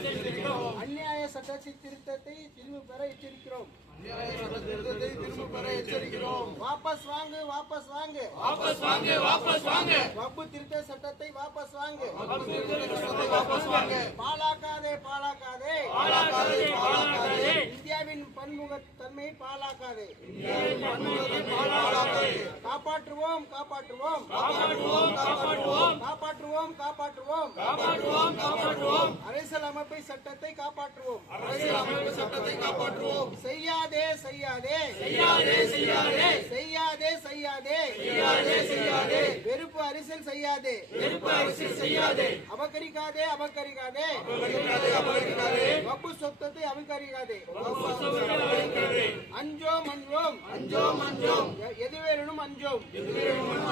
அநியாய சட்டத்தை திருத்தத்தை திரும்ப பெற எச்சரிக்கிறோம். வாபஸ் வாங்கு வாபஸ் வாங்கு வாபஸ் வாங்கு வாபஸ் வாங்கு வக்பு திருத்த சட்டத்தை வாபஸ் வாங்கு. வாபஸ் வாங்கு பாழாக்காதே பாழாக்காதே பாழாக்காதே பாழாக்காதே இந்தியாவின் பன்முகத்தன்மையை பாழாக்காதே. பாழாக்காதே காப்பாற்றுவோம் காப்பாற்றுவோம் காப்பாற்றுவோம் காப்பாற்றுவோம் காப்பாற்றுவோம் காப்பாற்றுவோம் காப்பாற்றுவோம் காப்பாற்றுவோம் அரசியல் அமைப்பை சட்டத்தை காப்பாற்றுவோம். அரசியல் அமைப்பு சட்டத்தை காப்பாற்றுவோம். செய்யாதே செய்யாதே செய்யாதே செய்யாதே செய்யாதே செய்யாதே செய்யாதே செய்யாதே வெறுப்பு அரசியல் செய்யாதே. வெறுப்பு அரசியல் செய்யாதே. அபகரிக்காதே அபகரிக்காதே அபகரிக்காதே அபகரிக்காதே வக்பு சொத்தத்தை அபகரிக்காதே. அபகரிக்காதே. அஞ்சோம் அஞ்சோம் அஞ்சோம் அஞ்சோம் எதிர்வேனும் அஞ்சோம்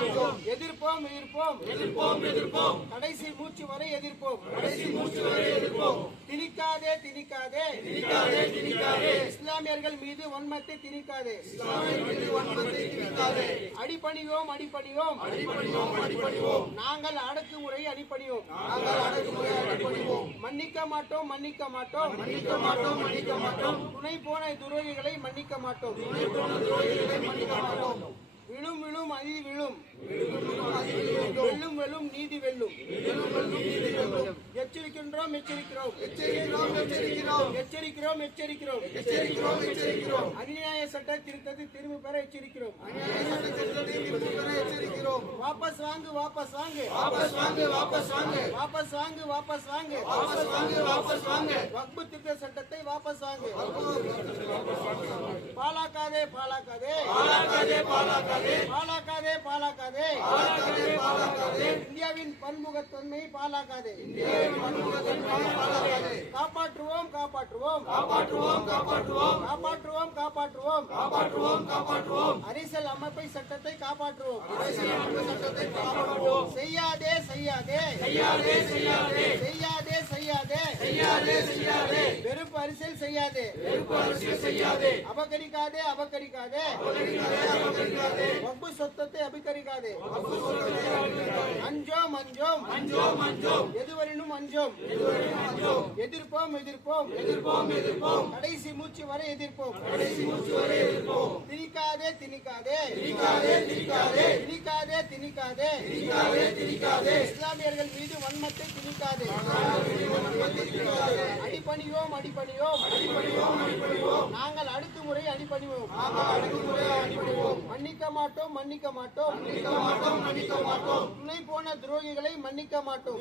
அஞ்சோம் எதிர்ப்போம் எதிர்ப்போம் எதிர்ப்போம் எதிர்ப்போம் கடைசி மூச்சு வரை எதிர்ப்போம். கடைசி மூச்சு வரை எதிர்ப்போம். திணிக்காதே திணிக்காதே திணிக்காதே திணிக்காதே இஸ்லாமியர்கள் மீது வன்மத்தை திணிக்காதே. இஸ்லாமிய மீது வன்மத்தை திணிக்காதே. அடிபணியோம் அடிபணியோம் அடிபணிவோம் அடிபணிவோம் நாங்கள் அடக்குமுறை அடிபணியோம். நாங்கள் அடக்குமுறை அடிபணிவோம். மன்னிக்க மாட்டோம் மன்னிக்க மாட்டோம் மன்னிக்க மாட்டோம் மன்னிக்க மாட்டோம். துணை போன துரோகிகளை மன்னிக்க மாட்டோம். துணை போன துரோகிகளை மன்னிக்க மாட்டோம். விழும் விழும் அதி விழும் வெல்லும் வெல்லும் நீதி வெல்லும். எச்சரிக்கின்றோம் எச்சரிக்கிறோம் எச்சரிக்கிறோம் எச்சரிக்கிறோம் எச்சரிக்கிறோம் எச்சரிக்கிறோம் எச்சரிக்கிறோம் எச்சரிக்கிறோம். அநியாய சட்ட திருத்தத்தை திரும்ப பெற எச்சரிக்கிறோம். அநியாய சட்ட திருத்தத்தை திரும்ப பெற எச்சரிக்கிறோம். வாபஸ் வாங்கு வாபஸ் வாங்கு வாபஸ் வாங்கு வாபஸ் வாங்கு வாபஸ் வாங்கு வாபஸ் வாங்கு வாபஸ் வாங்கு வாபஸ் வாங்கு வக்பு திருத்த சட்டத்தை வாபஸ் வாங்கு. பாழாக்காதே பாழாக்காதே பாழாக்காதே பாழாக்காதே பாழாக்காதே பாழாக்காதே பாழாக்காதே பாழாக்காதே. இந்தியாவின் பன்முகத்தன்மையை பாழாக்காதே. பாழாக்காதே. காப்பாற்றுவோம் காப்பாற்றுவோம் காப்பாற்றுவோம் காப்பாற்றுவோம் காப்பாற்றுவோம் காப்பாற்றுவோம் காப்பாற்றுவோம் காப்பாற்றுவோம். அரசியல் அமைப்பை சட்டத்தை காப்பாற்றுவோம். அரசியல் அமைப்பு சட்டத்தை காப்பாற்றுவோம். செய்யாதே செய்யாதே செய்யாதே செய்யாதே செய்யாதே செய்யாதே செய்யாதே செய்யாதே வெறுப்பு அரசியல் செய்யாதே. வெறுப்பு அரசியல் செய்யாதே. அபகரிக்காதே அபகரிக்காதே அபகரிக்காதே அபகரிக்காதே. வக்பு சொத்தத்தை அபகரிக்காதே. அஞ்சோம் அஞ்சோம் அஞ்சோம் அஞ்சோம் எதுவரினும் அஞ்சோம் அஞ்சோம் எதிர்ப்போம் எதிர்ப்போம் எதிர்ப்போம் எதிர்ப்போம். கடைசி மூச்சு வரை எதிர்ப்போம். கடைசி மூச்சு வரை எதிர்ப்போம். திணிக்காதே திணிக்காதே திணிக்காதே திணிக்காதே திணிக்காதே திணிக்காதே திணிக்காதே திணிக்காதே. இஸ்லாமியர்கள் மீது வன்மத்தை திணிக்காதே. அடிபணியோம் அடிபணியோம் அடிபணிவோம் அடிபணிவோம் நாங்கள் அடக்குமுறை அடிபணிவோம். நாங்கள் அடக்குமுறை அடிபணிவோம். மன்னிக்க மாட்டோம் மன்னிக்க மாட்டோம் மன்னிக்க மாட்டோம் மன்னிக்க மாட்டோம். துணை போன துரோகிகளை மன்னிக்க மாட்டோம்.